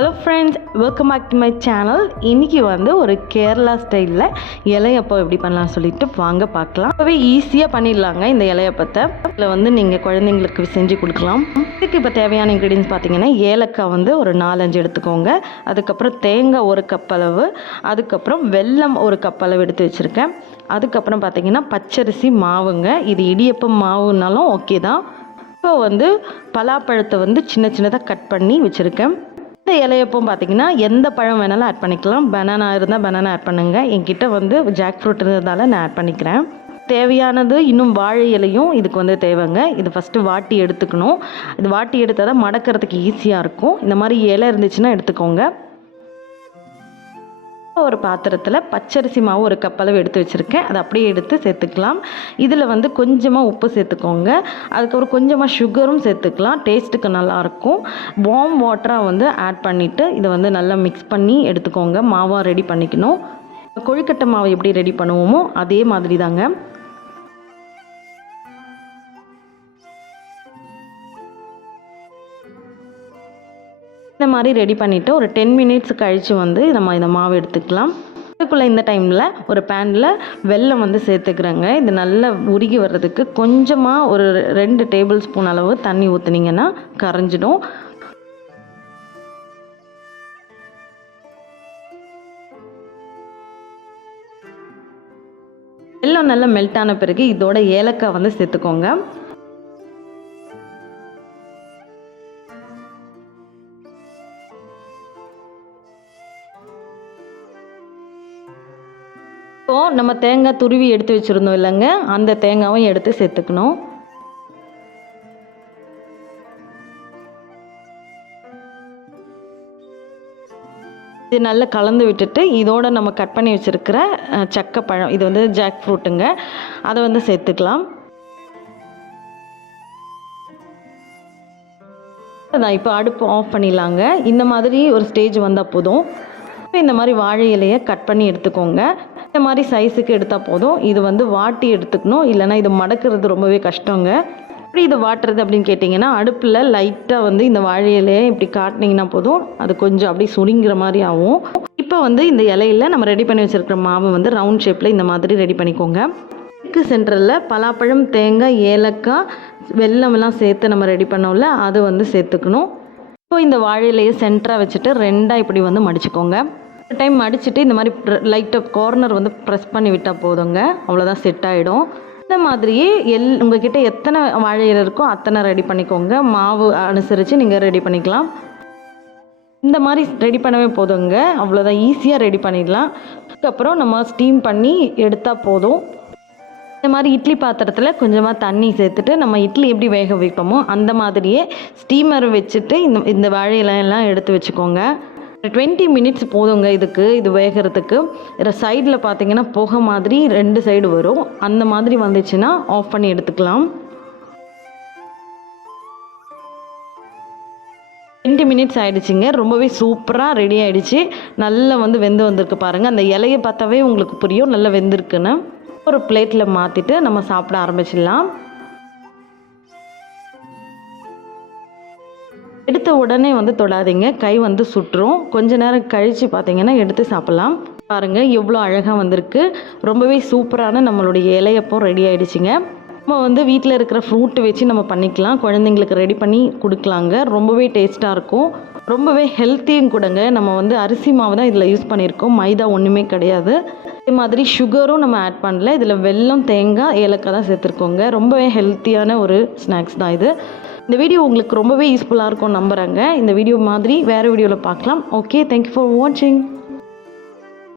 Hello friends welcome back to my channel இன்றைக்கி வந்து ஒரு கேரளா ஸ்டைலில் இலையப்பம் எப்படி பண்ணலாம்னு சொல்லிட்டு வாங்க பார்க்கலாம். ரொம்பவே ஈஸியாக பண்ணிடலாங்க இந்த இலையப்பத்தை. இதில் வந்து நீங்கள் குழந்தைங்களுக்கு செஞ்சு கொடுக்கலாம். இதுக்கு இப்போ தேவையான இன்க்ரீடியன்ஸ் பார்த்தீங்கன்னா ஏலக்காய் வந்து ஒரு நாலஞ்சு எடுத்துக்கோங்க. அதுக்கப்புறம் தேங்காய் ஒரு கப் அளவு அதுக்கப்புறம் வெல்லம் ஒரு கப் அளவு எடுத்து வச்சுருக்கேன். அதுக்கப்புறம் பார்த்தீங்கன்னா பச்சரிசி மாவுங்க. இது இடியப்பம் மாவுனாலும் ஓகே தான். இப்போ வந்து பலாப்பழத்தை வந்து சின்ன சின்னதாக கட் பண்ணி வச்சுருக்கேன். இந்த இலையப்பம் பார்த்தீங்கன்னா எந்த பழம் வேணாலும் ஆட் பண்ணிக்கலாம். பனானா இருந்தால் பனானா ஆட் பண்ணுங்கள் என்கிட்ட வந்து ஜாக் ஃப்ரூட் இருந்ததால் நான் ஆட் பண்ணிக்கிறேன். தேவையானது இன்னும் வாழை இலையும் இதுக்கு வந்து தேவைங்க. இது ஃபஸ்ட்டு வாட்டி எடுத்துக்கணும். இது வாட்டி எடுத்தால் தான் மடக்கிறதுக்கு ஈஸியாக இருக்கும். இந்த மாதிரி இலை இருந்துச்சுன்னா எடுத்துக்கோங்க. ஒரு பாத்திரத்தில் பச்சரிசி மாவு ஒரு கப்பளவு எடுத்து வச்சுருக்கேன். அதை அப்படியே எடுத்து சேர்த்துக்கலாம். இதில் வந்து கொஞ்சமாக உப்பு சேர்த்துக்கோங்க. அதுக்கப்புறம் கொஞ்சமாக சுகரும் சேர்த்துக்கலாம். டேஸ்ட்டுக்கு நல்லாயிருக்கும் வார்ம் வாட்டராக வந்து ஆட் பண்ணிவிட்டு இதை வந்து நல்லா மிக்ஸ் பண்ணி எடுத்துக்கோங்க. மாவாக ரெடி பண்ணிக்கணும். கொழுக்கட்டை மாவு எப்படி ரெடி பண்ணுவோமோ அதே மாதிரி தாங்க இந்த மாதிரி ரெடி பண்ணிவிட்டு ஒரு டென் மினிட்ஸ் கழித்து வந்து நம்ம இந்த மாவு எடுத்துக்கலாம். அதுக்குள்ளே இந்த டைமில் ஒரு பேனில் வெல்லம் வந்து சேர்த்துக்கிறேங்க. இது நல்லா உருகி வர்றதுக்கு கொஞ்சமாக ஒரு ரெண்டு டேபிள் ஸ்பூன் அளவு தண்ணி ஊற்றுனீங்கன்னா கரைஞ்சிடும். வெல்லம் நல்லா மெல்ட் ஆன பிறகு இதோட ஏலக்காய் வந்து சேர்த்துக்கோங்க. இப்போது நம்ம தேங்காய் துருவி எடுத்து வச்சுருந்தோம் இல்லைங்க அந்த தேங்காவும் எடுத்து சேர்த்துக்கணும். இது நல்லா கலந்து விட்டுட்டு இதோடு நம்ம கட் பண்ணி வச்சுருக்கிற சக்கை பழம் இது வந்து ஜாக் ஃப்ரூட்டுங்க அதை வந்து சேர்த்துக்கலாம். அதான் இப்போ அடுப்பு ஆஃப் பண்ணிடலாங்க. இந்த மாதிரி ஒரு ஸ்டேஜ் வந்தால் போதும். இப்போ இந்த மாதிரி வாழை இலையை கட் பண்ணி எடுத்துக்கோங்க. இந்த மாதிரி சைஸுக்கு எடுத்தால் போதும். இது வந்து வாட்டி எடுத்துக்கணும். இல்லைனா இது மடக்கிறது ரொம்பவே கஷ்டங்க. எப்படி இது வாட்டுறது அப்படின்னு கேட்டிங்கன்னா அடுப்பில் லைட்டாக வந்து இந்த வாழை இலையை இப்படி காட்டினீங்கன்னா போதும். அது கொஞ்சம் அப்படியே சுருங்கிற மாதிரி ஆகும். இப்போ வந்து இந்த இலையில நம்ம ரெடி பண்ணி வச்சுருக்கிற மாவு வந்து ரவுண்ட் ஷேப்பில் இந்த மாதிரி ரெடி பண்ணிக்கோங்க. இதுக்கு சென்டரில் பலாப்பழம் தேங்காய் ஏலக்காய் வெல்லமெல்லாம் சேர்த்து நம்ம ரெடி பண்ணோம்ல அது வந்து சேர்த்துக்கணும். இப்போ இந்த வாழையிலையை சென்டராக வச்சுட்டு ரெண்டாக இப்படி வந்து மடிச்சுக்கோங்க. டைம் அடிச்சுட்டு இந்த மாதிரி லைட்டாக கார்னர் வந்து ப்ரெஸ் பண்ணி விட்டால் போதுங்க. அவ்வளோதான் செட் ஆகிடும் இந்த மாதிரியே எல் உங்ககிட்ட எத்தனை வாழை இலை இருக்கோ அத்தனை ரெடி பண்ணிக்கோங்க. மாவு அனுசரித்து நீங்கள் ரெடி பண்ணிக்கலாம். இந்த மாதிரி ரெடி பண்ணவே போதுங்க. அவ்வளோதான் ஈஸியாக ரெடி பண்ணிடலாம். அதுக்கப்புறம் நம்ம ஸ்டீம் பண்ணி எடுத்தால் போதும். இந்த மாதிரி இட்லி பாத்திரத்தில் கொஞ்சமாக தண்ணி சேர்த்துட்டு நம்ம இட்லி எப்படி வேக வைப்போமோ அந்த மாதிரியே ஸ்டீமர் வச்சுட்டு இந்த இந்த வாழையிலாம் எடுத்து வச்சுக்கோங்க. டுவெண்ட்டி மினிட்ஸ் போதுங்க இதுக்கு இது வேகிறதுக்கு. இதில் சைடில் பார்த்தீங்கன்னா புகை மாதிரி ரெண்டு சைடு வரும். அந்த மாதிரி வந்துச்சுன்னா ஆஃப் பண்ணி எடுத்துக்கலாம். டுவெண்ட்டி மினிட்ஸ் ஆகிடுச்சிங்க ரொம்பவே சூப்பராக ரெடி ஆகிடுச்சு நல்லா வந்து வெந்து வந்திருக்கு பாருங்கள் அந்த இலையை பார்த்தாவே உங்களுக்கு புரியும். நல்லா வெந்திருக்குன்னு. ஒரு பிளேட்டில் மாற்றிட்டு நம்ம சாப்பிட ஆரம்பிச்சிடலாம். எடுத்த உடனே வந்து தொடாதீங்க. கை வந்து சுட்டுரும் கொஞ்ச நேரம் கழித்து பார்த்தீங்கன்னா எடுத்து சாப்பிட்லாம். பாருங்கள் எவ்வளோ அழகாக வந்திருக்கு. ரொம்பவே சூப்பரான நம்மளுடைய இலையப்பம் ரெடி ஆகிடுச்சிங்க நம்ம வந்து வீட்டில் இருக்கிற ஃப்ரூட்டு வச்சு நம்ம பண்ணிக்கலாம். குழந்தைங்களுக்கு ரெடி பண்ணி கொடுக்கலாங்க. ரொம்பவே டேஸ்ட்டாக இருக்கும். ரொம்பவே ஹெல்த்தியும் கூடங்க. நம்ம வந்து அரிசி மாவு தான் இதில் யூஸ் பண்ணியிருக்கோம். மைதா ஒன்றுமே கிடையாது. அதே மாதிரி சுகரும் நம்ம ஆட் பண்ணல. இதில் வெல்லம் தேங்காய் ஏலக்காய் தான் சேர்த்துருக்கோங்க. ரொம்பவே ஹெல்த்தியான ஒரு ஸ்நாக்ஸ் தான் இது. இந்த வீடியோ உங்களுக்கு ரொம்பவே யூஸ்ஃபுல்லாக இருக்கும் நம்புகிறேங்க இந்த வீடியோ மாதிரி வேறு வீடியோவில் பார்க்கலாம். ஓகே தேங்க்யூ ஃபார் வாட்சிங்